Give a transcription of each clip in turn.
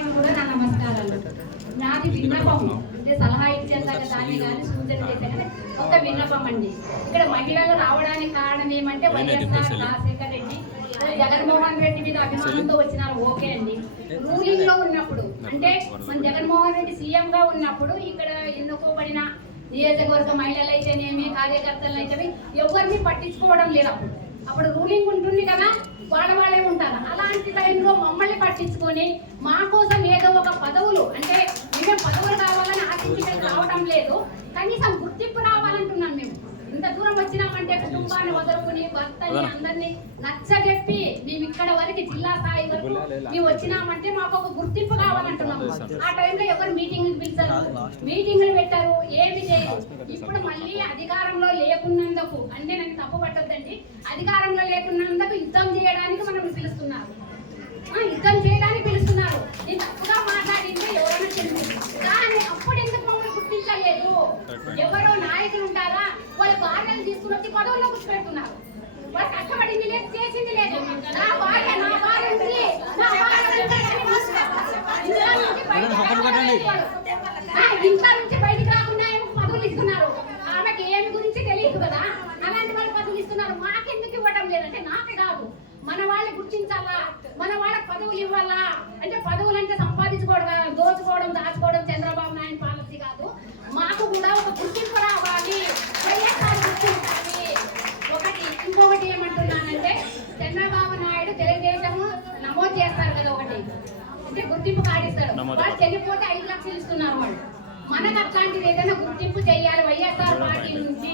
అందరికీ కూడా నా నమస్కారాలు. నాది విన్నపం. అంటే సలహా ఇచ్చేందాక దాన్ని కానీ సూచన చేసే కానీ ఒక విన్నపం అండి. ఇక్కడ మహిళలు రావడానికి కారణం ఏమంటే వైఎస్ఆర్ రాజశేఖర్ రెడ్డి జగన్మోహన్ రెడ్డి మీద అభిమానంతో వచ్చినారు. ఓకే అండి. రూలింగ్లో ఉన్నప్పుడు అంటే మన జగన్మోహన్ రెడ్డి సీఎం గా ఉన్నప్పుడు ఇక్కడ ఎన్నుకోబడిన నియోజకవర్గ మహిళలు అయితేనేమి కార్యకర్తలు అయితేవి ఎవరిని పట్టించుకోవడం లేదు అప్పుడు. అప్పుడు రూలింగ్ ఉంటుంది కదా వాళ్ళ వాళ్ళే ఉంటారు అలాంటి టైంలో మమ్మల్ని పట్టించుకొని మా కోసం ఏదో ఒక పదవులు అంటే మేము పదవులు కావాలని ఆశించి ఇక్కడికి రావడం లేదు. కనీసం గుర్తింపు రావాలంటున్నాం మేము. ఇంత దూరం వచ్చినామంటే కుటుంబాన్ని వదులుకుని భర్తని అందరినీ నచ్చజెప్పి మేము ఇక్కడ వరకు జిల్లా స్థాయి వరకు మేము వచ్చినామంటే మాకు ఒక గుర్తింపు కావాలంటున్నాము ఆ టైంలో ఎవరు మీటింగ్ పిలిచారు? మీటింగ్లు పెట్టారు ఏమి చేయరు ఇప్పుడు మళ్ళీ అధికారంలో లేకున్నందుకు అంటే నాకు తప్పు పట్టొద్దండి. అధికారంలో లేకున్నందుకు యుద్ధం చేయడానికి మనం పిలుస్తున్నారు ఆ, యుద్ధం చేయడానికి పిలుస్తున్నారు నేను తప్పుగా మాట్లాడింది ఎవరైనా తెలుసు కానీ అప్పుడు ఎందుకు మమ్మల్ని గుర్తించలేదు ఎవరో నాయకులు ఉంటారా వాళ్ళ భార్యలు తీసుకుని వచ్చి పదవుల్లో కూర్చోబెడుతున్నారు వాళ్ళు కష్టపడింది లేదు చేసింది లేదు. నా భార్య నా భార్య ఉంది. నా భార్య ఉంది. అని ఇంట్లో నుంచి బయటికి రాకుండా పదవులు ఇస్తున్నారు? ఆమెకి ఏమి గురించి తెలియదు కదా? అలాంటి వాళ్ళు పదవులు ఇస్తున్నారు. మాకెందుకు ఇవ్వడం లేదంటే నాకు కాదు. మన వాళ్ళని గుర్తించాలా? మన వాళ్ళకి పదవులు ఇవ్వాలా? అంటే పదవులు అంటే సంపాదించుకోవడం దాచుకోవడం చంద్రబాబు నాయుడు పాలసీ కాదు మాకు కూడా ఒక గుర్తింపు రావాలి వైఎస్ఆర్ గుర్తించాలి ఒకటి ఇంకొకటి ఏమంటున్నానంటే చంద్రబాబు నాయుడు తెలుగుదేశము నమోదు చేస్తారు కదా ఒకటి. అంటే గుర్తింపు కాడిస్తారు నమోదు. వాళ్ళు చనిపోతే ఐదు లక్షలు ఇస్తున్నారు వాళ్ళు మనకు అట్లాంటిది ఏదైనా గుర్తింపు చేయాలి వైఎస్ఆర్ పార్టీ నుంచి.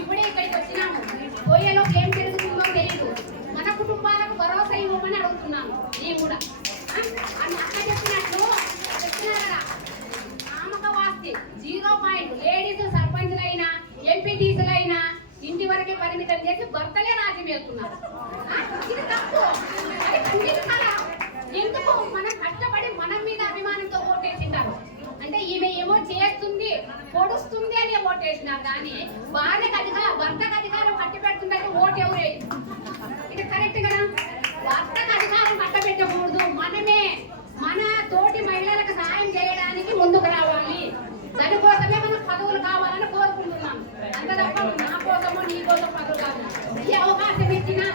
ఇప్పుడే ఇక్కడికి వచ్చినాము. పోయేలోపు ఏం జరుగుతుందో తెలియదు మన కుటుంబాలకు భరోసా ఇవ్వమని అడుగుతున్నాను. ఈ కూడా? అని అక్క చెప్పినట్లు నామక వాస్తి జీరో పాయింట్ లేడీస్ సర్పంచ్లైనా ఎంపీటీసీలైనా ఇంటి వరకే పరిమితం చేసి భర్తలే రాజ్యం వెళ్తున్నారు? ఇది తప్పు. మనం కష్టపడి మనం మీద అభిమానంతో ఓటేసినారు అంటే ఈమె ఏమో చేస్తుంది పొడుస్తుంది అని ఓటేసినారు. కానీ భార్యకు అధికారం భర్తకు అధికారం కట్టి పెడుతుందంటే ఓటు ఎవరే ఇది కరెక్ట్ కదా? భర్తకు అధికారం కట్టబెట్టకూడదు మనమే మన తోటి మహిళలకు సహాయం చేయడానికి ముందుకు రావాలి. దానికోసమే మనం పదవులు కావాలని కోరుకుంటున్నాం. అంత తప్ప నా కోసము నీ కోసం పదవు కాదు. ఏ అవకాశం ఇచ్చినా